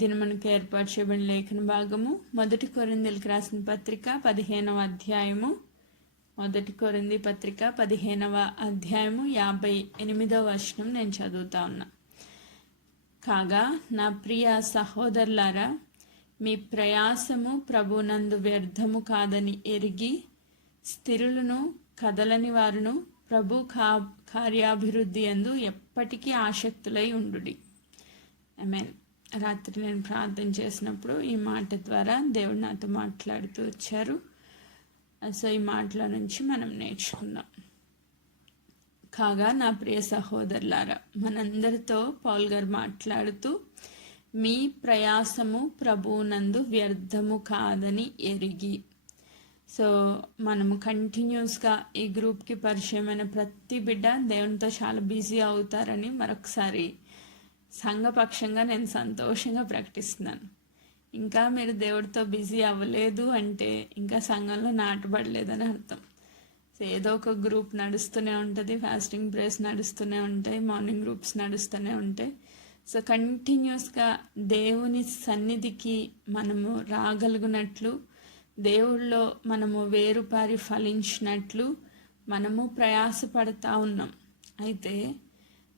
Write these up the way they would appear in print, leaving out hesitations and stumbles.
దిన మనకు ఏర్పాటు చేయబడిన లేఖన భాగము 1 కొరింథీయులకు రాసిన పత్రిక 15వ అధ్యాయము 1 కొరింథీ పత్రిక 15వ అధ్యాయము 58వ వచనం నేను చదువుతా ఉన్నా. కాగా నా ప్రియ సహోదరులారా, మీ ప్రయాసము ప్రభునందు వ్యర్థము కాదని ఎరిగి స్థిరులను కదలని వారును ప్రభు కార్యాభివృద్ధి యందు ఎప్పటికీ ఆసక్తులై ఉండుడి. ఆమేన్. రాత్రి నేను ప్రార్థన చేసినప్పుడు ఈ మాట ద్వారా దేవుడు నాతో మాట్లాడుతూ వచ్చారు. సో ఈ మాటల నుంచి మనం నేర్చుకుందాం. కాగా నా ప్రియ సహోదరులారా, మనందరితో పౌల్ గారు మాట్లాడుతూ మీ ప్రయాసము ప్రభువునందు వ్యర్థము కాదని ఎరిగి. సో మనము కంటిన్యూస్గా ఈ గ్రూప్కి పరిచయమైన ప్రతి బిడ్డ దేవునితో చాలా బిజీ అవుతారని మరొకసారి సంఘపక్షంగా నేను సంతోషంగా ప్రకటిస్తున్నాను. ఇంకా మీరు దేవుడితో బిజీ అవ్వలేదు అంటే ఇంకా సంఘంలో నాటబడలేదని అర్థం. సో ఏదో ఒక గ్రూప్ నడుస్తూనే ఉంటుంది, ఫాస్టింగ్ ప్రేయర్స్ నడుస్తూనే ఉంటాయి, మార్నింగ్ గ్రూప్స్ నడుస్తూనే ఉంటాయి. సో కంటిన్యూస్గా దేవుని సన్నిధికి మనము రాగలిగినట్లు, దేవుళ్ళో మనము వేరుపారి ఫలించినట్లు మనము ప్రయాసపడతా ఉన్నాం. అయితే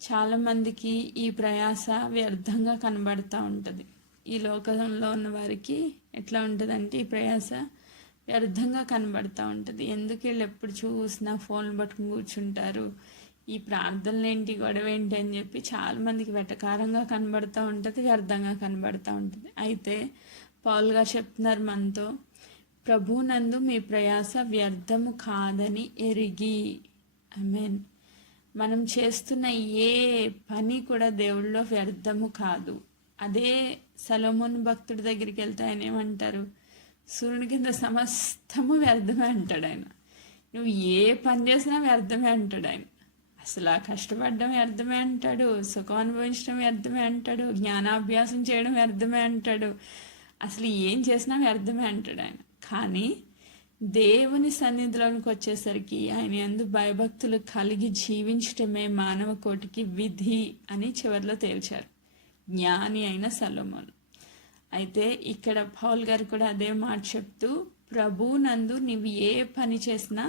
చాలామందికి ఈ ప్రయాస వ్యర్థంగా కనబడుతూ ఉంటుంది. ఈ లోకంలో ఉన్న వారికి ఎట్లా ఉంటుందంటే ఈ ప్రయాస వ్యర్థంగా కనబడుతూ ఉంటుంది. ఎందుకు వీళ్ళు ఎప్పుడు చూసినా ఫోన్లు పట్టుకుని కూర్చుంటారు, ఈ ప్రార్థనలు ఏంటి, గొడవ ఏంటి అని చెప్పి చాలామందికి వెటకారంగా కనబడుతూ ఉంటుంది, వ్యర్థంగా కనబడుతూ ఉంటుంది. అయితే పౌల్ గారు చెప్తున్నారు మనతో, ప్రభునందు మీ ప్రయాస వ్యర్థము కాదని ఎరిగి. ఆమేన్. మనం చేస్తున్న ఏ పని కూడా దేవుళ్ళో వ్యర్థము కాదు. అదే సొలొమోను భక్తుడి దగ్గరికి వెళ్తే ఆయన ఏమంటారు, సూర్యుని కింద సమస్తము వ్యర్థమే అంటాడు ఆయన. నువ్వు ఏ పని చేసినా వ్యర్థమే అంటాడు ఆయన. అసలు కష్టపడడం వ్యర్థమే అంటాడు, సుఖం అనుభవించడం వ్యర్థమే అంటాడు, జ్ఞానాభ్యాసం చేయడం వ్యర్థమే అంటాడు, అసలు ఏం చేసినా వ్యర్థమే అంటాడు ఆయన. కానీ దేవుని సన్నిధిలోనికి వచ్చేసరికి ఆయన యందు భయభక్తులు కలిగి జీవించటమే మానవ కోటికి విధి అని చివరిలో తేల్చారు జ్ఞాని అయిన సొలొమోను. అయితే ఇక్కడ పౌల్ గారు కూడా అదే మాట చెప్తూ, ప్రభునందు నీవు ఏ పని చేసినా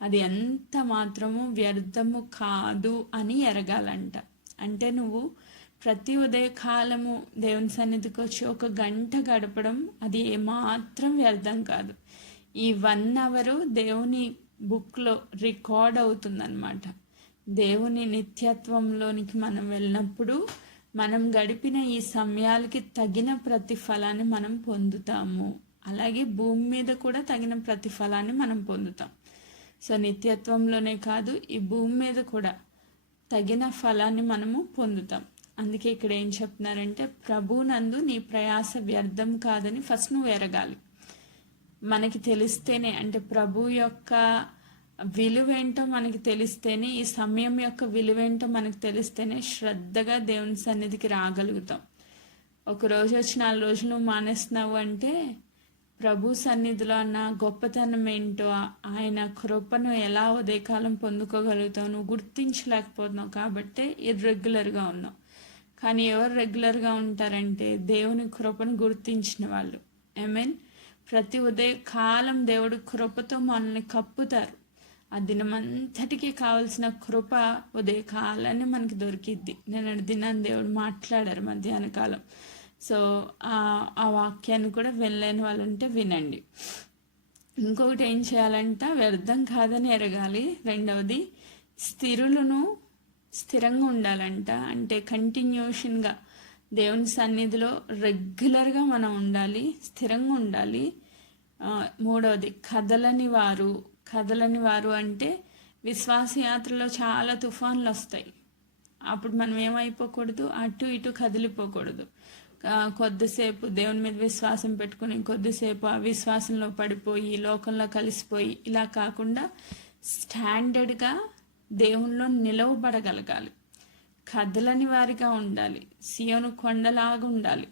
అది ఎంత మాత్రము వ్యర్థము కాదు అని ఎరగాలంట. అంటే నువ్వు ప్రతి ఉదయకాలము దేవుని సన్నిధికి వచ్చి 1 గంట గడపడం అది ఏమాత్రం వ్యర్థం కాదు. ఈ 1 అవర్ దేవుని బుక్లో రికార్డ్ అవుతుందన్నమాట. దేవుని నిత్యత్వంలోనికి మనం వెళ్ళినప్పుడు మనం గడిపిన ఈ సమయాలకి తగిన ప్రతిఫలాన్ని మనం పొందుతాము. అలాగే భూమి మీద కూడా తగిన ప్రతిఫలాన్ని మనం పొందుతాం. సో నిత్యత్వంలోనే కాదు, ఈ భూమి మీద కూడా తగిన ఫలాన్ని మనము పొందుతాం. అందుకే ఇక్కడ ఏం చెప్తున్నారంటే, ప్రభునందు నీ ప్రయాస వ్యర్థం కాదని ఫస్ట్ నువ్వు ఎరగాలి. మనకి తెలిస్తేనే, అంటే ప్రభు యొక్క విలువేంటో మనకి తెలిస్తేనే, ఈ సమయం యొక్క విలువేంటో మనకు తెలిస్తేనే శ్రద్ధగా దేవుని సన్నిధికి రాగలుగుతాం. 1 రోజు వచ్చి 4 రోజులు నువ్వు మానేస్తున్నావు అంటే ప్రభు సన్నిధిలో అన్న గొప్పతనం ఏంటో, ఆయన కృపను ఎలా ఉదయకాలం పొందుకోగలుగుతావు నువ్వు గుర్తించలేకపోతున్నావు. కాబట్టి ఇర్రెగ్యులర్గా ఉన్నావు. కానీ ఎవరు రెగ్యులర్గా ఉంటారంటే దేవుని కృపను గుర్తించిన వాళ్ళు. ఆమేన్. ప్రతి ఉదయకాలం దేవుడు కృపతో మనల్ని కప్పుతారు. ఆ దినమంతటికి కావాల్సిన కృప ఉదయకాలాన్ని మనకి దొరికిద్ది. నేను దినాన్ని దేవుడు మాట్లాడారు మధ్యాహ్న కాలం. సో ఆ వాక్యాన్ని కూడా వినలేని వాళ్ళు ఉంటే వినండి. ఇంకొకటి ఏం చేయాలంట, వ్యర్థం కాదని ఎరగాలి. రెండవది స్థిరంగా ఉండాలంట. అంటే కంటిన్యూషన్గా దేవుని సన్నిధిలో రెగ్యులర్గా మనం ఉండాలి, స్థిరంగా ఉండాలి. మూడవది కదలని వారు అంటే విశ్వాసయాత్రలో చాలా తుఫాన్లు వస్తాయి. అప్పుడు మనం ఏమైపోకూడదు, అటు ఇటు కదిలిపోకూడదు. కొద్దిసేపు దేవుని మీద విశ్వాసం పెట్టుకుని కొద్దిసేపు ఆ విశ్వాసంలో పడిపోయి లోకంలో కలిసిపోయి ఇలా కాకుండా స్టాండర్డ్గా దేవునిలో నిలవబడగలగాలి. కదలని వారిగా ఉండాలి. సియోను కొండలాగా ఉండాలి.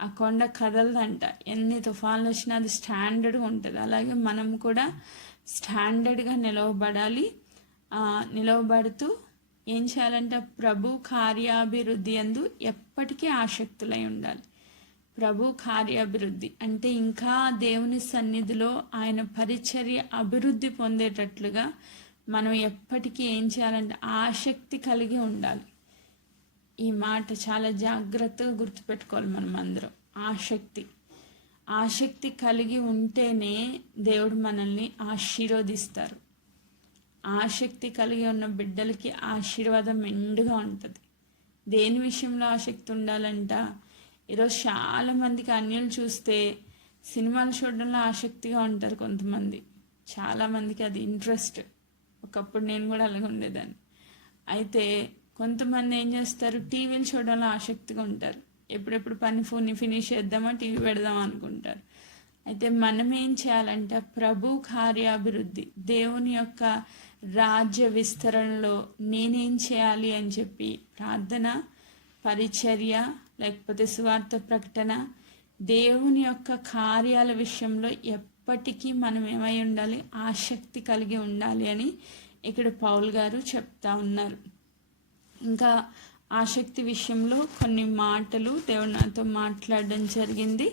ఆ కొండ కదలదంట. ఎన్ని తుఫాన్లు వచ్చినా అది స్టాండర్డ్గా ఉంటుంది. అలాగే మనం కూడా స్టాండర్డ్గా నిలవబడాలి. నిలవబడుతూ ఏం చేయాలంటే ప్రభు కార్యాభివృద్ధి యందు ఎప్పటికీ ఆసక్తులై ఉండాలి. ప్రభు కార్యాభివృద్ధి అంటే ఇంకా దేవుని సన్నిధిలో ఆయన పరిచర్య అభివృద్ధి పొందేటట్లుగా మనం ఎప్పటికీ ఏం చేయాలంటే ఆసక్తి కలిగి ఉండాలి. ఈ మాట చాలా జాగ్రత్తగా గుర్తుపెట్టుకోవాలి మనం అందరం. ఆసక్తి కలిగి ఉంటేనే దేవుడు మనల్ని ఆశీర్వదిస్తారు. ఆసక్తి కలిగి ఉన్న బిడ్డలకి ఆశీర్వాదం మెండుగా ఉంటుంది. దేని విషయంలో ఆసక్తి ఉండాలంట, ఈరోజు చాలామందికి అన్యులు చూస్తే సినిమాలు చూడడంలో ఆసక్తిగా ఉంటారు కొంతమంది. చాలామందికి అది ఇంట్రెస్ట్. ఒకప్పుడు నేను కూడా అలాగే ఉండేదాన్ని. అయితే కొంతమంది ఏం చేస్తారు, టీవీలు చూడడంలో ఆసక్తిగా ఉంటారు. ఎప్పుడెప్పుడు పని ఫినిష్ చేద్దామా, టీవీ పెడదామా అనుకుంటారు. అయితే మనం ఏం చేయాలంటే ప్రభు కార్యాభివృద్ధి, దేవుని యొక్క రాజ్య విస్తరణలో నేనేం చేయాలి అని చెప్పి ప్రార్థన, పరిచర్య, లేకపోతే సువార్త ప్రకటన, దేవుని యొక్క కార్యాల విషయంలో ఎప్పటికీ మనం ఏమై ఉండాలి, ఆసక్తి కలిగి ఉండాలి అని ఇక్కడ పౌల్ గారు చెప్తా ఉన్నారు. ఇంకా ఆసక్తి విషయంలో కొన్ని మాటలు దేవుడు నాతో మాట్లాడడం జరిగింది.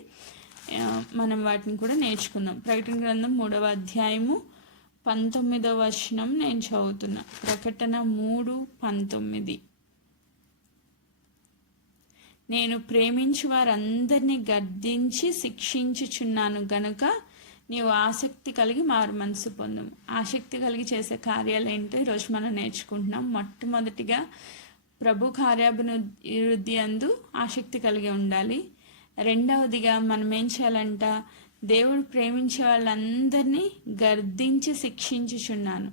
మనం వాటిని కూడా నేర్చుకుందాం. ప్రకటన గ్రంథం 3వ అధ్యాయము 19వ వచనం నేను చదువుతున్నా. ప్రకటన 3:19. నేను ప్రేమించి వారందరినీ గద్దించి శిక్షించుచున్నాను గనుక నీవు ఆసక్తి కలిగి మారు మనసు పొందము. ఆసక్తి కలిగి చేసే కార్యాలు ఏంటో ఈరోజు మనం నేర్చుకుంటున్నాం. మొట్టమొదటిగా ప్రభు కార్యాభివృద్ధి అందు ఆసక్తి కలిగి ఉండాలి. రెండవదిగా మనం ఏం చేయాలంట, దేవుడు ప్రేమించే వాళ్ళందరినీ గర్దించి శిక్షించుచున్నాను.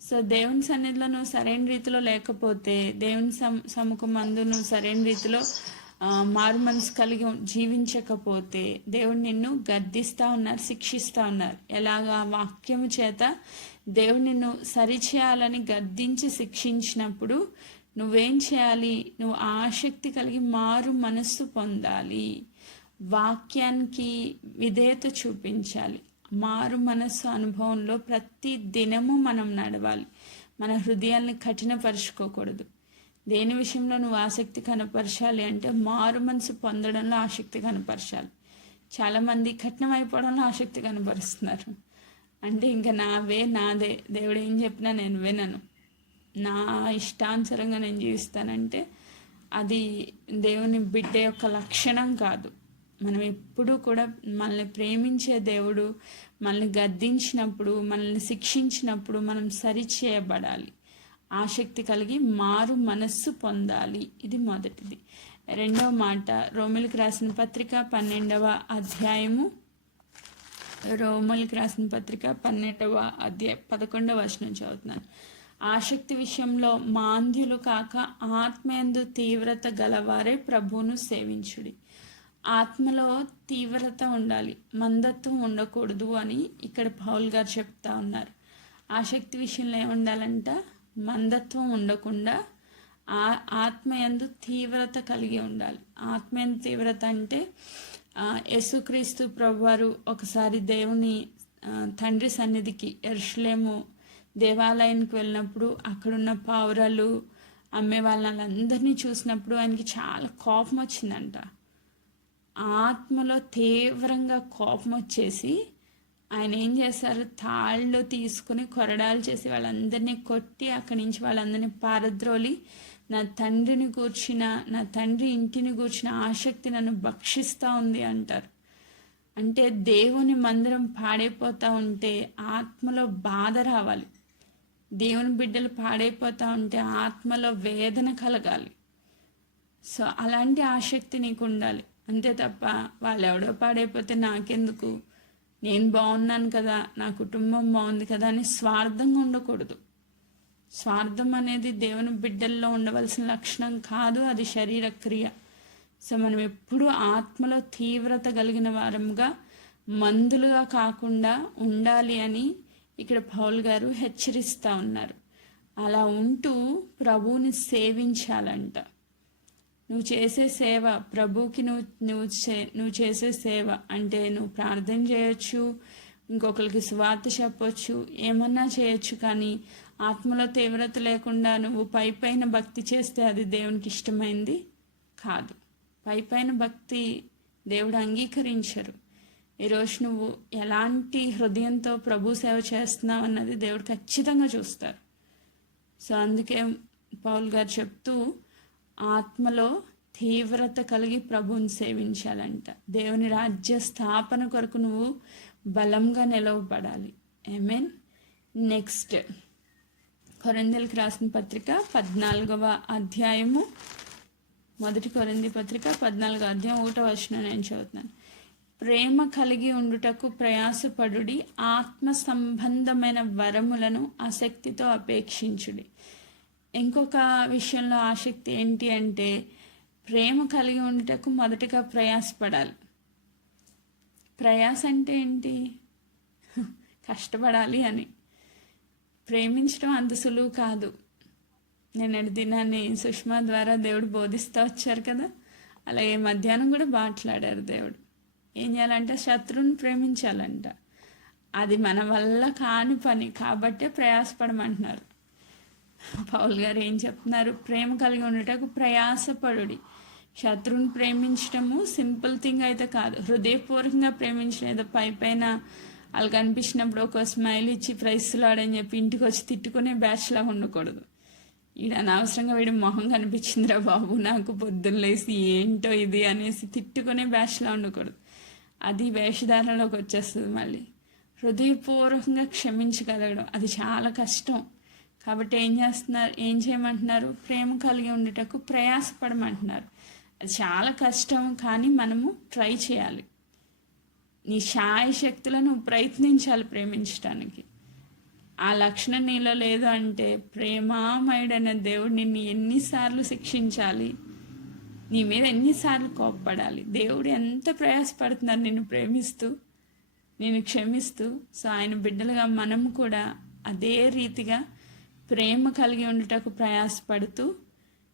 సో దేవుని సన్నిధిలో నువ్వు సరైన రీతిలో లేకపోతే, దేవుని సముఖమందు నువ్వు సరైన రీతిలో మారు మనసు కలిగి జీవించకపోతే దేవుడు నిన్ను గద్దిస్తూ ఉన్నారు, శిక్షిస్తూ ఉన్నారు. ఎలాగా? వాక్యము చేత దేవుడు నిన్ను సరిచేయాలని గద్దించి శిక్షించినప్పుడు నువ్వేం చేయాలి? నువ్వు ఆసక్తి కలిగి మారు మనస్సు పొందాలి, వాక్యానికి విధేయత చూపించాలి. మారు మనస్సు అనుభవంలో ప్రతి దినము మనం నడవాలి. మన హృదయాల్ని కఠినపరుచుకోకూడదు. దేని విషయంలో నువ్వు ఆసక్తి కనపరచాలి అంటే మారు మనసు పొందడంలో ఆసక్తి కనపరచాలి. చాలామంది కఠినం అయిపోవడంలో ఆసక్తి కనపరుస్తున్నారు. అంటే ఇంకా నాదే, దేవుడు ఏం చెప్పినా నేను వినను, నా ఇష్టానుసారంగా నేను జీవిస్తానంటే అది దేవుని బిడ్డ యొక్క లక్షణం కాదు. మనం ఎప్పుడూ కూడా మనల్ని ప్రేమించే దేవుడు మనల్ని గద్దించినప్పుడు, మనల్ని శిక్షించినప్పుడు మనం సరిచేయబడాలి, ఆసక్తి కలిగి మారు మనస్సు పొందాలి. ఇది మొదటిది. రెండవ మాట, రోమిలికి రాసిన పత్రిక 12వ అధ్యాయము, రోమిలికి రాసిన పత్రిక 12వ అధ్యాయం 11వ వచనం చదువుతున్నాను. ఆసక్తి విషయంలో మాంద్యులు కాక ఆత్మయందు తీవ్రత గలవారే ప్రభువును సేవించుడి. ఆత్మలో తీవ్రత ఉండాలి, మందత్వం ఉండకూడదు అని ఇక్కడ పౌల్ గారు చెప్తా ఉన్నారు. ఆసక్తి విషయంలో ఏముండాలంట? మందత్వం ఉండకుండా ఆత్మయందు తీవ్రత కలిగి ఉండాలి. ఆత్మయందు తీవ్రత అంటే యేసుక్రీస్తు ప్రభువారు ఒకసారి దేవుని తండ్రి సన్నిధికి యెరూషలేము దేవాలయానికి వెళ్ళినప్పుడు అక్కడున్న పావురాలు అమ్మే వాళ్ళందరినీ చూసినప్పుడు ఆయనకి చాలా కోపం వచ్చిందంట. ఆత్మలో తీవ్రంగా కోపం వచ్చేసి ఆయన ఏం చేశారు, తాళ్ళు తీసుకుని కొరడాలు చేసి వాళ్ళందరినీ కొట్టి అక్కడి నుంచి వాళ్ళందరినీ పారద్రోలి, నా తండ్రి ఇంటిని గూర్చిన ఆసక్తి నన్ను భక్షిస్తూ ఉంది అంటారు. అంటే దేవుని మందిరం పాడైపోతూ ఉంటే ఆత్మలో బాధ రావాలి. దేవుని బిడ్డలు పాడైపోతూ ఉంటే ఆత్మలో వేదన కలగాలి. సో అలాంటి ఆసక్తి నీకు ఉండాలి. అంతే తప్ప వాళ్ళు ఎవడో పాడైపోతే నాకెందుకు, నేను బాగున్నాను కదా, నా కుటుంబం బాగుంది కదా అని స్వార్థంగా ఉండకూడదు. స్వార్థం అనేది దేవుని బిడ్డల్లో ఉండవలసిన లక్షణం కాదు, అది శరీర క్రియ. సో మనం ఎప్పుడూ ఆత్మలో తీవ్రత కలిగిన వారంగా, మందులుగా కాకుండా ఉండాలి అని ఇక్కడ పౌల్ గారు హెచ్చరిస్తూ ఉన్నారు. అలా ఉంటూ ప్రభువుని సేవించాలంట. నువ్వు చేసే సేవ ప్రభువుకి నువ్వు చేసే సేవ అంటే నువ్వు ప్రార్థన చేయొచ్చు, ఇంకొకరికి సువార్త చెప్పొచ్చు, ఏమన్నా చేయొచ్చు. కానీ ఆత్మలో తీవ్రత లేకుండా నువ్వు పైపైన భక్తి చేస్తే అది దేవునికి ఇష్టమైంది కాదు. పైపైన భక్తి దేవుడు అంగీకరించరు. ఈరోజు నువ్వు ఎలాంటి హృదయంతో ప్రభు సేవ చేస్తున్నావు అన్నది దేవుడు ఖచ్చితంగా చూస్తారు. సో అందుకే పౌల్ గారు చెప్తూ ఆత్మలో తీవ్రత కలిగి ప్రభువుని సేవించాలంట. దేవుని రాజ్య స్థాపన కొరకు నువ్వు బలంగా నిలవబడాలి. ఆమేన్. నెక్స్ట్ కొరింథీయులకు రాసిన పత్రిక 14వ అధ్యాయము, మొదటి కొరింథీ పత్రిక 14వ అధ్యాయం 1వ వచనం నేను చదువుతున్నాను. ప్రేమ కలిగి ఉండుటకు ప్రయాసపడుడి, ఆత్మ సంబంధమైన వరములను ఆసక్తితో అపేక్షించుడి. ఇంకొక విషయంలో ఆసక్తి ఏంటి అంటే ప్రేమ కలిగి ఉండుటకు మొదటగా ప్రయాసపడాలి. ప్రయాస అంటే ఏంటి? కష్టపడాలి అని. ప్రేమించడం అంత సులువు కాదు. నిన్నటి దినాన్ని సుష్మా ద్వారా దేవుడు బోధిస్తూ వచ్చారు కదా, అలాగే మధ్యాహ్నం కూడా మాట్లాడారు దేవుడు. ఏం చేయాలంటే శత్రువుని ప్రేమించాలంట. అది మన వల్ల కాని పని కాబట్టే ప్రయాసపడమంటున్నారు. పౌల్ గారు ఏం చెప్తున్నారు? ప్రేమ కలిగి ఉండటకు ప్రయాసపడుడి. శత్రువుని ప్రేమించడము సింపుల్ థింగ్ అయితే కాదు. హృదయపూర్వకంగా ప్రేమించడం ఏదో పైన వాళ్ళు కనిపించినప్పుడు ఒక స్మైల్ ఇచ్చి ప్రైస్లాడని చెప్పి ఇంటికి వచ్చి తిట్టుకునే బ్యాచ్లా ఉండకూడదు. ఈడ అనవసరంగా వీడి మొహం కనిపించిందిరా బాబు నాకు పొద్దున్న లేసి ఏంటో ఇది అనేసి తిట్టుకునే బ్యాచ్లా ఉండకూడదు. అది వేషధారణలోకి వచ్చేస్తుంది. మళ్ళీ హృదయపూర్వకంగా క్షమించగలగడం అది చాలా కష్టం. కాబట్టి ఏం చేయమంటున్నారు? ప్రేమ కలిగి ఉండేటకు ప్రయాసపడమంటున్నారు. అది చాలా కష్టం, కానీ మనము ట్రై చేయాలి. నీ శాయశక్తులను ప్రయత్నించాలి ప్రేమించడానికి. ఆ లక్షణం నీలో లేదు అంటే ప్రేమామయుడైన దేవుడు నిన్ను ఎన్నిసార్లు శిక్షించాలి, నీ మీద ఎన్నిసార్లు కోప్పడాలి. దేవుడు ఎంత ప్రయాసపడుతున్నారు నిన్ను ప్రేమిస్తూ, నిన్ను క్షమిస్తూ. సో ఆయన బిడ్డలుగా మనం కూడా అదే రీతిగా ప్రేమ కలిగి ఉండటకు ప్రయాసపడుతూ,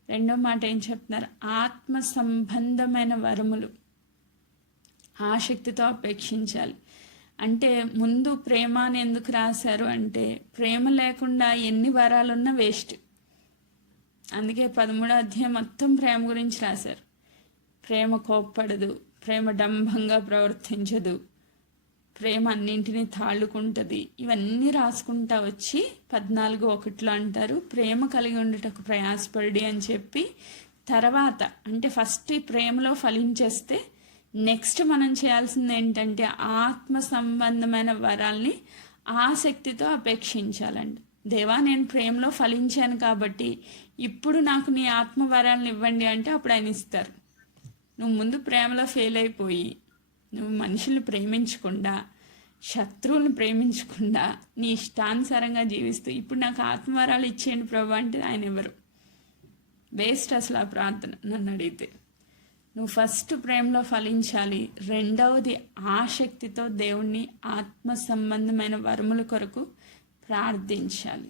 రెండో మాట ఏం చెప్తున్నారు? ఆత్మ సంబంధమైన వరములు ఆసక్తితో అపేక్షించాలి. అంటే ముందు ప్రేమ అని ఎందుకు రాశారు అంటే ప్రేమ లేకుండా ఎన్ని వరాలున్నా వేస్ట్. అందుకే 13వ అధ్యాయం మొత్తం ప్రేమ గురించి రాశారు. ప్రేమ కోప్పడదు, ప్రేమ డంభంగా ప్రవర్తించదు, ప్రేమ అన్నింటినీ తాళ్ళుకుంటుంది. ఇవన్నీ రాసుకుంటా వచ్చి 14:1 అంటారు ప్రేమ కలిగి ఉండటకు ప్రయాసపడి అని చెప్పి. తర్వాత అంటే ఫస్ట్ ఈ ప్రేమలో ఫలించేస్తే నెక్స్ట్ మనం చేయాల్సింది ఏంటంటే ఆత్మ సంబంధమైన వరాల్ని ఆసక్తితో అపేక్షించాలండి. దేవా నేను ప్రేమలో ఫలించాను కాబట్టి ఇప్పుడు నాకు నీ ఆత్మ వరాలను ఇవ్వండి అంటే అప్పుడు ఆయన ఇస్తారు. నువ్వు ముందు ప్రేమలో ఫెయిల్ అయిపోయి నువ్వు మనుషులు ప్రేమించకుండా, శత్రువులను ప్రేమించకుండా నీ ఇష్టానుసారంగా జీవిస్తూ ఇప్పుడు నాకు ఆత్మవరాలు ఇచ్చేయండి ప్రభు అంటే ఆయన ఎవరు? వేస్ట్ అసలు ఆ ప్రార్థన నన్ను అడిగితే. నువ్వు ఫస్ట్ ప్రేమలో ఫలించాలి. రెండవది ఆసక్తితో దేవుణ్ణి ఆత్మ సంబంధమైన వరముల కొరకు ప్రార్థించాలి.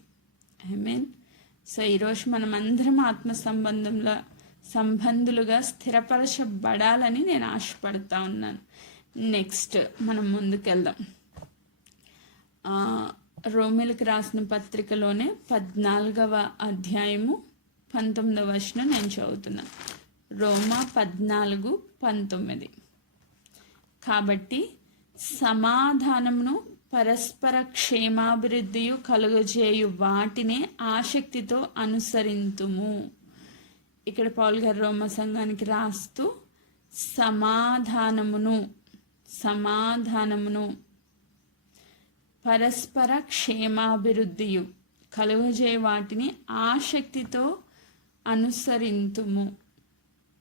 ఆమేన్. సో ఈరోజు మనం అందరం ఆత్మ సంబంధులుగా స్థిరపరచబడాలని నేను ఆశపడతా ఉన్నాను. నెక్స్ట్ మనం ముందుకెళ్దాం. రోమిలకు రాసిన పత్రికలోనే 14వ అధ్యాయము 19వ వచనం నేను చదువుతున్నాను. రోమా 14:19. కాబట్టి సమాధానమును పరస్పర క్షేమాభివృద్ధియు కలుగజేయు వాటినే ఆసక్తితో అనుసరింతుము. ఇక్కడ పౌల్ గారు రోమా సంఘానికి రాస్తూ సమాధానమును పరస్పర క్షేమాభివృద్ధియు కలుగజేయు వాటిని ఆసక్తితో అనుసరింతుము.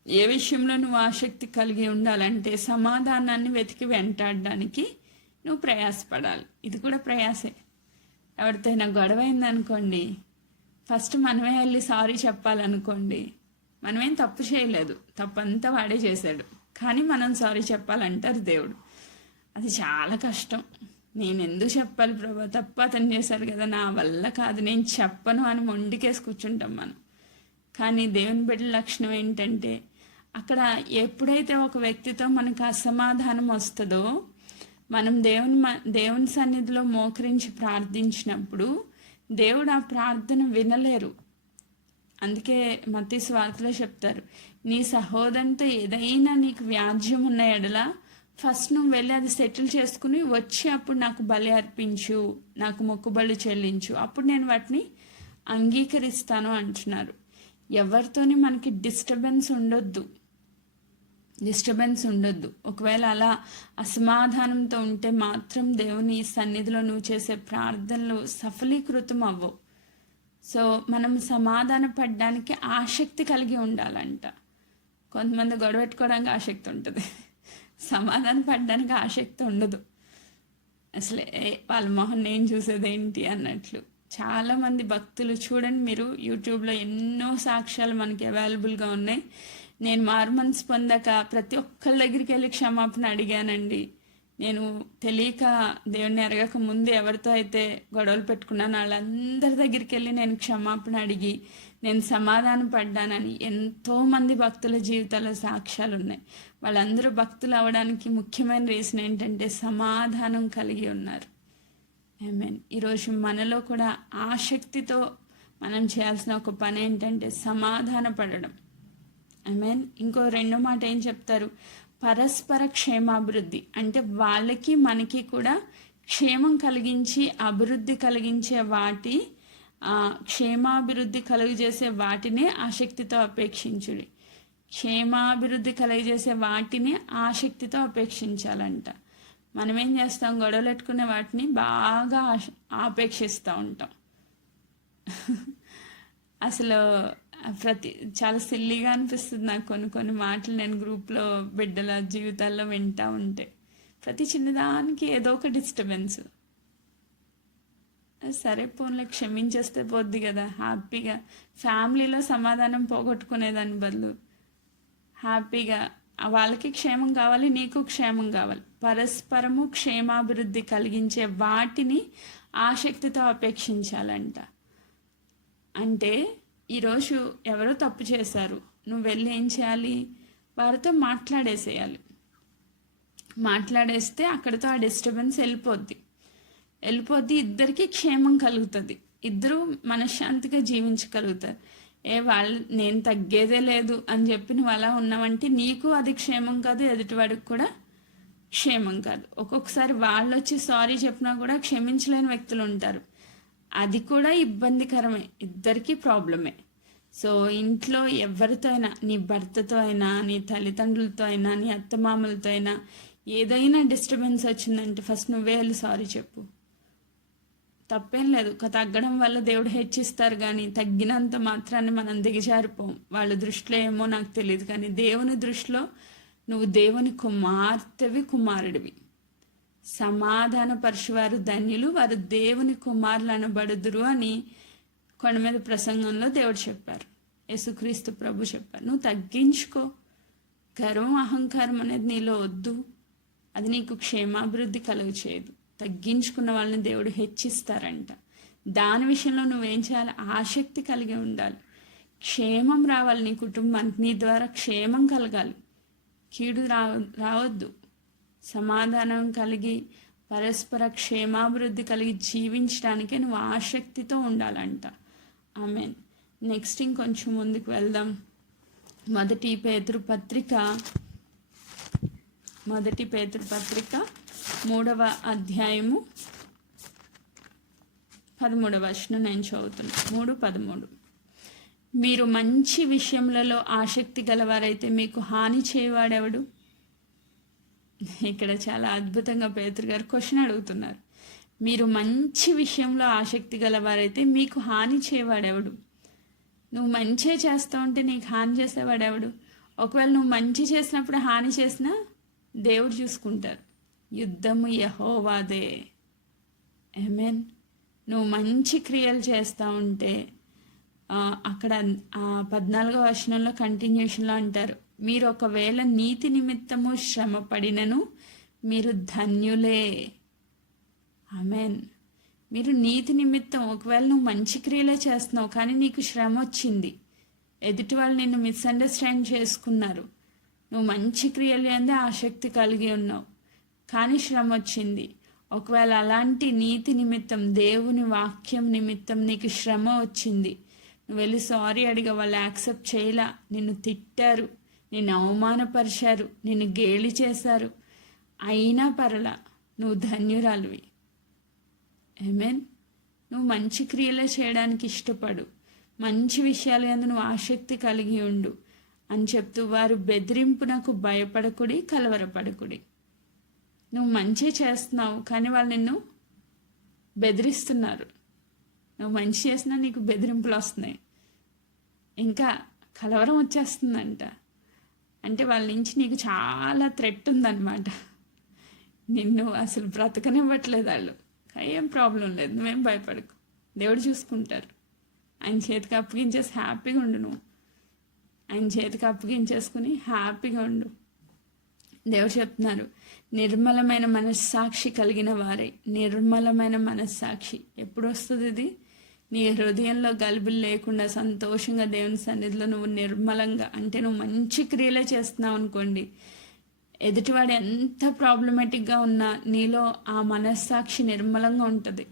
ఏ విషయంలో నువ్వు ఆసక్తి కలిగి ఉండాలంటే సమాధానాన్ని వెతికి వెంటాడడానికి నువ్వు ప్రయాసపడాలి. ఇది కూడా ప్రయాసే. ఎవరితో గొడవ అయిందనుకోండి, ఫస్ట్ మనమే వెళ్ళి సారీ చెప్పాలనుకోండి. మనమేం తప్పు చేయలేదు, తప్పంతా వాడే చేశాడు, కానీ మనం సారీ చెప్పాలంటారు దేవుడు. అది చాలా కష్టం. నేను ఎందుకు చెప్పాలి ప్రభా, తప్పు అతను చేశారు కదా, నా వల్ల కాదు, నేను చెప్పను అని మొండికేసి కూర్చుంటాం మనం. కానీ దేవుని బిడ్డల లక్షణం ఏంటంటే అక్కడ ఎప్పుడైతే ఒక వ్యక్తితో మనకు అసమాధానం వస్తుందో మనం దేవుని సన్నిధిలో మోకరించి ప్రార్థించినప్పుడు దేవుడు ఆ ప్రార్థన వినలేరు. అందుకే మత్తయి సువార్తలో చెప్తారు, నీ సహోదరునితో ఏదైనా నీకు వ్యాజ్యం ఉన్న ఎడల ఫస్ట్ నువ్వు వెళ్ళి అది సెటిల్ చేసుకుని వచ్చి అప్పుడు నాకు బలి అర్పించు, నాకు మొక్కుబళ్ళు చెల్లించు, అప్పుడు నేను వాటిని అంగీకరిస్తాను అంటున్నారు. ఎవరితోని మనకి డిస్టర్బెన్స్ ఉండొద్దు. ఒకవేళ అలా అసమాధానంతో ఉంటే మాత్రం దేవుని సన్నిధిలో నువ్వు చేసే ప్రార్థనలు సఫలీకృతం అవ్వవు. సో మనం సమాధాన పడడానికి ఆసక్తి కలిగి ఉండాలంట. కొంతమంది గొడవ పెట్టుకోవడానికి ఆసక్తి ఉంటుంది, సమాధాన పడడానికి ఆసక్తి ఉండదు. అసలే వాళ్ళ మొహం నేను చూసేదేంటి అన్నట్లు. చాలామంది భక్తులు చూడండి, మీరు యూట్యూబ్లో ఎన్నో సాక్ష్యాలు మనకి అవైలబుల్గా ఉన్నాయి. నేను మారుమనసు పొందాక ప్రతి ఒక్కరి దగ్గరికి వెళ్ళి క్షమాపణ అడిగానండి. నేను తెలియక దేవుణ్ణి ఎరగక ముందు ఎవరితో అయితే గొడవలు పెట్టుకున్నాను వాళ్ళందరి దగ్గరికి వెళ్ళి నేను క్షమాపణ అడిగి నేను సమాధానం పడ్డానని ఎంతోమంది భక్తుల జీవితాల్లో సాక్ష్యాలు ఉన్నాయి. వాళ్ళందరూ భక్తులు అవ్వడానికి ముఖ్యమైన రీజన్ ఏంటంటే సమాధానం కలిగి ఉన్నారు. ఆమేన్. ఈరోజు మనలో కూడా ఆసక్తితో మనం చేయాల్సిన ఒక పని ఏంటంటే సమాధాన పడడం. ఆమేన్. ఇంకో రెండో మాట ఏం చెప్తారు, పరస్పర క్షేమాభివృద్ధి. అంటే వాళ్ళకి మనకి కూడా క్షేమం కలిగించి అభివృద్ధి కలిగించే క్షేమాభివృద్ధి కలుగజేసే వాటినే ఆసక్తితో అపేక్షించుడి. క్షేమాభివృద్ధి కలుగజేసే వాటిని ఆసక్తితో అపేక్షించాలంట. మనం ఏం చేస్తాం, గొడవలు పెట్టుకునే వాటిని బాగా ఆపేక్షిస్తూ ఉంటాం. అసలు చాలా సిల్లీగా అనిపిస్తుంది నాకు కొన్ని మాటలు నేను గ్రూప్లో బిడ్డల జీవితాల్లో వింటూ ఉంటే. ప్రతి చిన్నదానికి ఏదో ఒక డిస్టర్బెన్స్. సరే పోన్లే క్షమించేస్తే పోద్ది కదా, హ్యాపీగా ఫ్యామిలీలో సమాధానం పోగొట్టుకునేదాని బదులు హ్యాపీగా వాళ్ళకి క్షేమం కావాలి, నీకు క్షేమం కావాలి. పరస్పరము క్షేమాభివృద్ధి కలిగించే వాటిని ఆసక్తితో అపేక్షించాలంట. అంటే ఈరోజు ఎవరో తప్పు చేశారు, నువ్వు వెళ్ళి ఏం చేయాలి, వారితో మాట్లాడేస్తే అక్కడితో ఆ డిస్టర్బెన్స్ వెళ్ళిపోద్ది. ఇద్దరికి క్షేమం కలుగుతుంది, ఇద్దరు మనశ్శాంతిగా జీవించగలుగుతారు. నేను తగ్గేదే లేదు అని చెప్పి నువ్వు అలా ఉన్నావంటే నీకు అది క్షేమం కాదు, ఎదుటివాడికి కూడా క్షేమం కాదు. ఒక్కొక్కసారి వాళ్ళు వచ్చి సారీ చెప్పినా కూడా క్షమించలేని వ్యక్తులు ఉంటారు, అది కూడా ఇబ్బందికరమే, ఇద్దరికీ ప్రాబ్లమే. సో ఇంట్లో ఎవరితో అయినా, నీ భర్తతో అయినా, నీ తల్లిదండ్రులతో అయినా, నీ అత్తమామలతో అయినా ఏదైనా డిస్టర్బెన్స్ వచ్చిందంటే ఫస్ట్ నువ్వే వెళ్ళి సారీ చెప్పు. తప్పేం లేదు, తగ్గడం వల్ల దేవుడు హెచ్చిస్తారు, కానీ తగ్గినంత మాత్రాన్ని మనం దిగజారిపోం. వాళ్ళ దృష్టిలో ఏమో నాకు తెలియదు, కానీ దేవుని దృష్టిలో నువ్వు దేవుని కుమార్తెవి, కుమారుడివి. సమాధాన పరచువారు ధన్యులు, వారు దేవుని కుమారులు అనబడుదురు అని కొండ మీద ప్రసంగంలో దేవుడు చెప్పారు, యేసుక్రీస్తు ప్రభు చెప్పారు. నువ్వు తగ్గించుకో, గర్వం అహంకారం అనేది నీలో వద్దు, అది నీకు క్షేమాభివృద్ధి కలుగు చేయదు. తగ్గించుకున్న వాళ్ళని దేవుడు హెచ్చిస్తారంట. దాని విషయంలో నువ్వేం చేయాలి, ఆసక్తి కలిగి ఉండాలి. క్షేమం రావాలి నీ కుటుంబానికి, నీ ద్వారా క్షేమం కలగాలి, కీడు రావద్దు. సమాధానం కలిగి పరస్పర క్షేమాభివృద్ధి కలిగి జీవించడానికే నువ్వు ఆసక్తితో ఉండాలంట. ఆమేన్. నెక్స్ట్ ఇంకొంచెం ముందుకు వెళ్దాం. మొదటి పేతురు పత్రిక 3వ అధ్యాయము 13వ వచనం నేను చదువుతున్నా. 3:13. మీరు మంచి విషయములలో ఆసక్తి గలవారైతే మీకు హాని చేయవాడెవడు? ఇక్కడ చాలా అద్భుతంగా పేతురు గారు క్వశ్చన్ అడుగుతున్నారు. మీరు మంచి విషయంలో ఆసక్తి గలవారైతే మీకు హాని చేయవాడెవడు? నువ్వు మంచి చేస్తూ ఉంటే నీకు హాని చేసేవాడెవడు? ఒకవేళ నువ్వు మంచి చేసినప్పుడు హాని చేసినా దేవుడు చూసుకుంటారు. యుద్ధము యెహోవాదే. ఆమేన్. నువ్వు మంచి క్రియలు చేస్తూ ఉంటే అక్కడ 14వ వచనంలో కంటిన్యూషన్లో అంటారు, మీరు ఒకవేళ నీతి నిమిత్తము శ్రమ పడినను మీరు ధన్యులే. ఆమేన్. మీరు నీతి నిమిత్తం, ఒకవేళ నువ్వు మంచి క్రియలే చేస్తున్నావు కానీ నీకు శ్రమ వచ్చింది, ఎదుటి వాళ్ళు నిన్ను మిస్అండర్స్టాండ్ చేసుకున్నారు, నువ్వు మంచి క్రియలు అందే ఆసక్తి కలిగి ఉన్నావు కానీ శ్రమ వచ్చింది. ఒకవేళ అలాంటి నీతి నిమిత్తం, దేవుని వాక్యం నిమిత్తం నీకు శ్రమ వచ్చింది, నువ్వు వెళ్ళి సారీ అడిగా, వాళ్ళు యాక్సెప్ట్ చేయలా, నిన్ను తిట్టారు, నిన్ను అవమానపరిచారు, నిన్ను గేలి చేశారు, అయినా పరలా, నువ్వు ధన్యురాలివి. ఆమేన్. నువ్వు మంచి క్రియలే చేయడానికి ఇష్టపడు, మంచి విషయాలు యందు నువ్వు ఆసక్తి కలిగి ఉండు అని చెప్తూ, వారు బెదిరింపునకు భయపడకుడి, కలవరపడకుడి. నువ్వు మంచి చేస్తున్నావు కానీ వాళ్ళు నిన్ను బెదిరిస్తున్నారు. నువ్వు మంచి చేసినా నీకు బెదిరింపులు వస్తున్నాయి, ఇంకా కలవరం వచ్చేస్తుందంట. అంటే వాళ్ళ నుంచి నీకు చాలా థ్రెట్ ఉందన్నమాట. నిన్ను అసలు బ్రతకనివ్వట్లేదు వాళ్ళు. ఏం ప్రాబ్లం లేదు, నువ్వేం భయపడకు, దేవుడు చూసుకుంటారు. ఆయన చేతికి అప్పగించేసి హ్యాపీగా ఉండు. నువ్వు ఆయన చేతికి అప్పగించేసుకుని హ్యాపీగా ఉండు. దేవుడు చెప్తున్నారు, నిర్మలమైన మనస్సాక్షి కలిగిన వారే. నిర్మలమైన మనస్సాక్షి ఎప్పుడు వస్తుంది? ఇది నీ హృదయంలో గలిబిలు లేకుండా సంతోషంగా దేవుని సన్నిధిలో నువ్వు నిర్మలంగా, అంటే నువ్వు మంచి క్రియలే చేస్తున్నావు అనుకోండి, ఎదుటివాడు ఎంత ప్రాబ్లమేటిక్గా ఉన్నా నీలో ఆ మనస్సాక్షి నిర్మలంగా ఉంటుంది.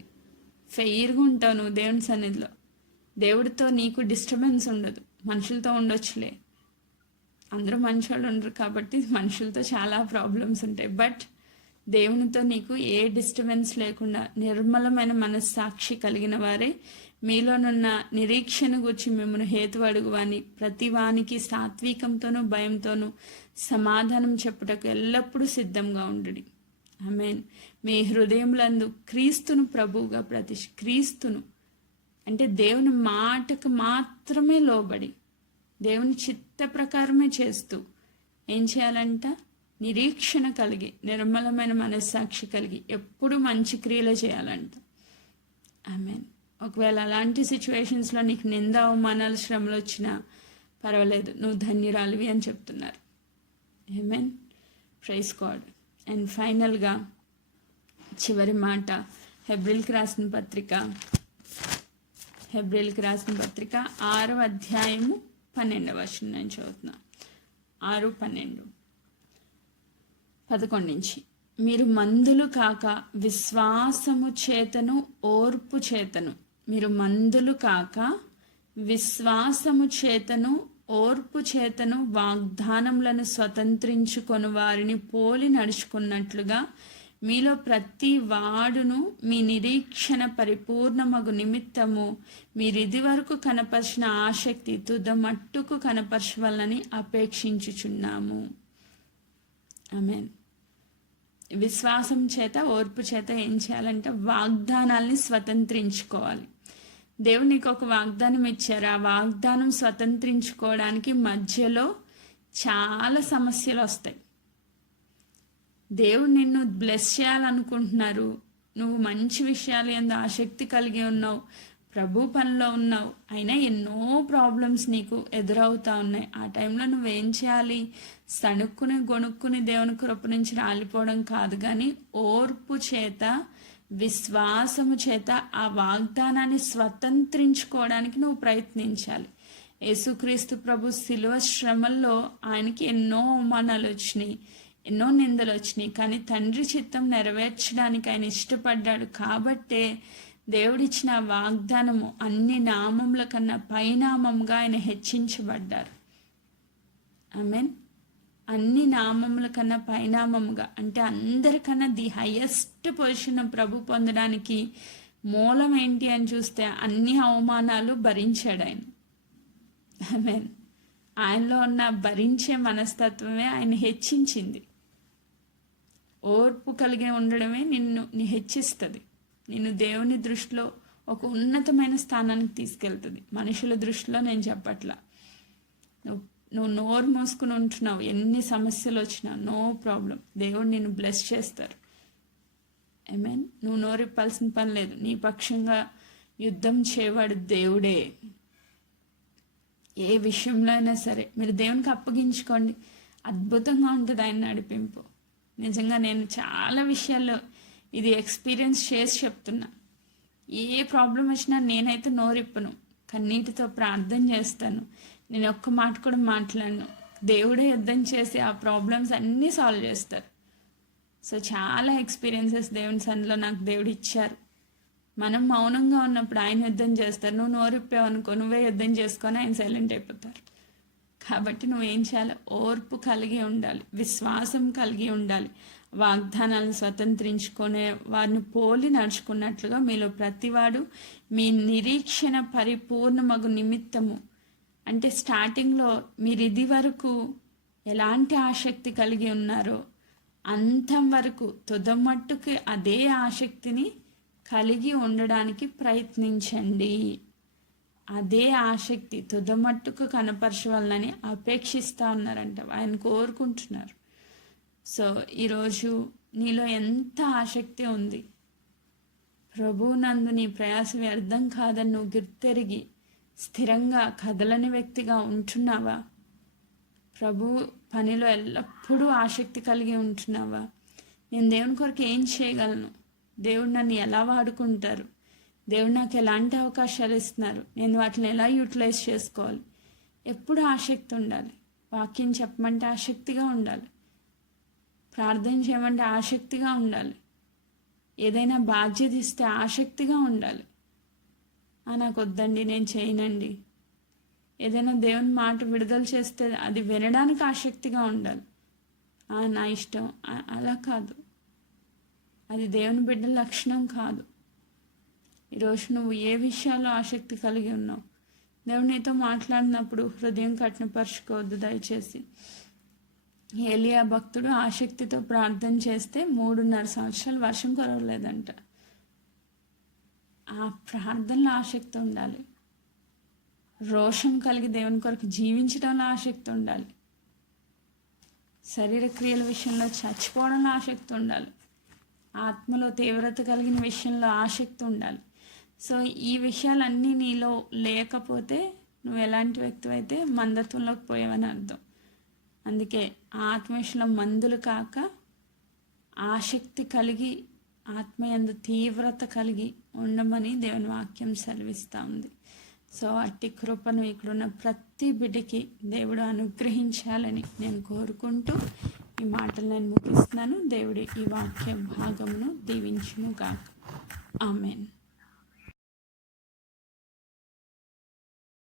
ఫెయిర్గా ఉంటావు నువ్వు దేవుని సన్నిధిలో. దేవుడితో నీకు డిస్టర్బెన్స్ ఉండదు. మనుషులతో ఉండొచ్చులే, అందరూ మనుషులు ఉండరు కాబట్టి మనుషులతో చాలా ప్రాబ్లమ్స్ ఉంటాయి. బట్ దేవునితో నీకు ఏ డిస్టర్బెన్స్ లేకుండా నిర్మలమైన మనస్సాక్షి కలిగిన వారే మీలోనున్న నిరీక్షణ గురించి మిమ్మల్ని హేతు అడుగువాని ప్రతి వానికి సాత్వికంతోనూ భయంతోనూ సమాధానం చెప్పుటకు ఎల్లప్పుడూ సిద్ధంగా ఉండుడి. ఆమేన్. మీ హృదయములందు క్రీస్తును ప్రభువుగా క్రీస్తును అంటే దేవుని మాటకు మాత్రమే లోబడి, దేవుని చిత్త ప్రకారమే చేస్తూ ఏం చేయాలంట? నిరీక్షణ కలిగి, నిర్మలమైన మనస్సాక్షి కలిగి ఎప్పుడు మంచి క్రియలు చేయాలంట. ఆమేన్. ఒకవేళ అలాంటి సిచ్యువేషన్స్లో నీకు నింద అవమానాలు శ్రమలు వచ్చినా పర్వాలేదు, నువ్వు ధన్యురాలివి అని చెప్తున్నారు. ఆమేన్. Praise God. అండ్ ఫైనల్గా చివరి మాట, హెబ్రీల్కి రాసిన పత్రిక 6వ అధ్యాయము 12వ వచనం నేను చదువుతున్నా. 6:12 11 నుంచి. మీరు మందులు కాక విశ్వాసము చేతను ఓర్పు చేతను, మీరు మందులు కాక విశ్వాసము చేతను ఓర్పు చేతను వాగ్దానములను స్వతంత్రించుకొని వారిని పోలి నడుచుకున్నట్లుగా మీలో ప్రతి వాడును మీ నిరీక్షణ పరిపూర్ణమగు నిమిత్తము మీరిది వరకు కనపరిచిన ఆసక్తి తుదమట్టుకు కనపరచవలని అపేక్షించుచున్నాము. ఆమేన్. విశ్వాసం చేత ఓర్పు చేత ఏం చేయాలంటే వాగ్దానాల్ని స్వతంత్రించుకోవాలి. దేవుడు నీకు ఒక వాగ్దానం ఇచ్చారు. ఆ వాగ్దానం స్వతంత్రించుకోవడానికి మధ్యలో చాలా సమస్యలు వస్తాయి. దేవుడు నిన్ను బ్లెస్ చేయాలనుకుంటున్నారు, నువ్వు మంచి విషయాలు యందు ఆసక్తి కలిగి ఉన్నావు, ప్రభు పనిలో ఉన్నావు, అయినా ఎన్నో ప్రాబ్లమ్స్ నీకు ఎదురవుతా ఉన్నాయి. ఆ టైంలో నువ్వేం చేయాలి? సణుక్కుని గొణుక్కుని దేవుని కృప నుంచి రాలిపోవడం కాదు, కానీ ఓర్పు చేత విశ్వాసము చేత ఆ వాగ్దానాన్ని స్వతంత్రించుకోవడానికి నువ్వు ప్రయత్నించాలి. యేసుక్రీస్తు ప్రభు శిలువ శ్రమల్లో ఆయనకి ఎన్నో అవమానాలు వచ్చినాయి, ఎన్నో నిందలు వచ్చినాయి, కానీ తండ్రి చిత్తం నెరవేర్చడానికి ఆయన ఇష్టపడ్డాడు. కాబట్టే దేవుడిచ్చిన వాగ్దానము అన్ని నామముల కన్నా పైనామంగా ఆయన హెచ్చించబడ్డారు. ఆమేన్. అన్ని నామముల కన్నా పైనామముగా అంటే అందరికన్నా ది హైయెస్ట్ పొజిషన్ ప్రభు పొందడానికి మూలం ఏంటి అని చూస్తే అన్ని అవమానాలు భరించాడు ఆయన. ఆమేన్. ఆయనలో ఉన్న భరించే మనస్తత్వమే ఆయన హెచ్చించింది. ఓర్పు కలిగి ఉండడమే నిన్ను హెచ్చిస్తుంది. నిన్ను దేవుని దృష్టిలో ఒక ఉన్నతమైన స్థానానికి తీసుకెళ్తుంది. మనుషుల దృష్టిలో నేను చెప్పట్లా. నువ్వు నోరు మోసుకుని ఉంటున్నావు, ఎన్ని సమస్యలు వచ్చినా నో ప్రాబ్లం, దేవుడు నిన్ను బ్లెస్ చేస్తారు. ఆమేన్. నువ్వు నోరిప్పాల్సిన పని లేదు. నీ పక్షంగా యుద్ధం చేయవాడు దేవుడే. ఏ విషయంలో అయినా సరే మీరు దేవునికి అప్పగించుకోండి, అద్భుతంగా ఉంటుంది ఆయన నడిపింపు. నిజంగా నేను చాలా విషయాల్లో ఇది ఎక్స్పీరియన్స్ చేసి చెప్తున్నా. ఏ ప్రాబ్లం వచ్చినా నేనైతే నోరిప్పను, కన్నీటితో ప్రార్థన చేస్తాను. నేను ఒక్క మాట కూడా మాట్లాడను. దేవుడే యుద్ధం చేసి ఆ ప్రాబ్లమ్స్ అన్నీ సాల్వ్ చేస్తారు. సో చాలా ఎక్స్పీరియన్సెస్ దేవుని సన్నిధిలో నాకు దేవుడు ఇచ్చారు. మనం మౌనంగా ఉన్నప్పుడు ఆయన యుద్ధం చేస్తారు. నువ్వు నోరిప్పావు అనుకో, నువ్వే యుద్ధం చేసుకొని ఆయన సైలెంట్ అయిపోతారు. కాబట్టి నువ్వేం చేయాలి? ఓర్పు కలిగి ఉండాలి, విశ్వాసం కలిగి ఉండాలి. వాగ్దానాలను స్వతంత్రించుకునే వారిని పోలి నడుచుకున్నట్లుగా మీలో ప్రతివాడు మీ నిరీక్షణ పరిపూర్ణమగు నిమిత్తము, అంటే స్టార్టింగ్లో మీరు ఇది వరకు ఎలాంటి ఆసక్తి కలిగి ఉన్నారో అంతం వరకు తుదమట్టుకు అదే ఆసక్తిని కలిగి ఉండడానికి ప్రయత్నించండి. అదే ఆసక్తి తుదమట్టుకు కనపరచవాలని అపేక్షిస్తూ ఉన్నారంట, ఆయన కోరుకుంటున్నారు. సో ఈరోజు నీలో ఎంత ఆసక్తి ఉంది? ప్రభువునందు నీ ప్రయాస వ్యర్థం కాదని నువ్వు గుర్తెరిగి స్థిరంగా కదలని వ్యక్తిగా ఉంటున్నావా? ప్రభు పనిలో ఎల్లప్పుడూ ఆసక్తి కలిగి ఉంటున్నావా? నేను దేవుని కొరకు ఏం చేయగలను? దేవుడు నన్ను ఎలా వాడుకుంటారు? దేవుడు నాకు ఎలాంటి అవకాశాలు ఇస్తున్నారు? నేను వాటిని ఎలా యూటిలైజ్ చేసుకోవాలి? ఎప్పుడు ఆసక్తి ఉండాలి. వాక్యం చెప్పమంటే ఆసక్తిగా ఉండాలి. ప్రార్థన చేయమంటే ఆసక్తిగా ఉండాలి. ఏదైనా బాధ్యత ఇస్తే ఆసక్తిగా ఉండాలి. నాకు వద్దండి, నేను చేయనండి. ఏదైనా దేవుని మాట విడుదల చేస్తే అది వినడానికి ఆసక్తిగా ఉండాలి. నా ఇష్టం, అలా కాదు. అది దేవుని బిడ్డ లక్షణం కాదు. ఈరోజు నువ్వు ఏ విషయాల్లో ఆసక్తి కలిగి ఉన్నావు? దేవుడు నీతో మాట్లాడినప్పుడు హృదయం కఠినపరుచుకోవద్దు దయచేసి. ఏలియా భక్తుడు ఆసక్తితో ప్రార్థన చేస్తే 3.5 సంవత్సరాలు వర్షం కురవలేదంట. ఆ ప్రార్థనలో ఆసక్తి ఉండాలి. రోషం కలిగి దేవుని కొరకు జీవించడంలో ఆసక్తి ఉండాలి. శరీర క్రియల విషయంలో చచ్చిపోవడంలో ఆసక్తి ఉండాలి. ఆత్మలో తీవ్రత కలిగిన విషయంలో ఆసక్తి ఉండాలి. సో ఈ విషయాలన్నీ నీలో లేకపోతే నువ్వు ఎలాంటి వ్యక్తి అయితే మందత్వంలోకి పోయావని అర్థం. అందుకే ఆత్మవిషయంలో మందులు కాక ఆసక్తి కలిగి ఆత్మయందు తీవ్రత కలిగి ఉండమని దేవుని వాక్యం సెలవిస్తూ ఉంది. సో అట్టి కృపను ఇక్కడున్న ప్రతి బిడ్డకి దేవుడు అనుగ్రహించాలని నేను కోరుకుంటూ ఈ మాటలు నేను ముగిస్తున్నాను. దేవుడి ఈ వాక్య భాగమును దీవించును గాక. ఆమెన్.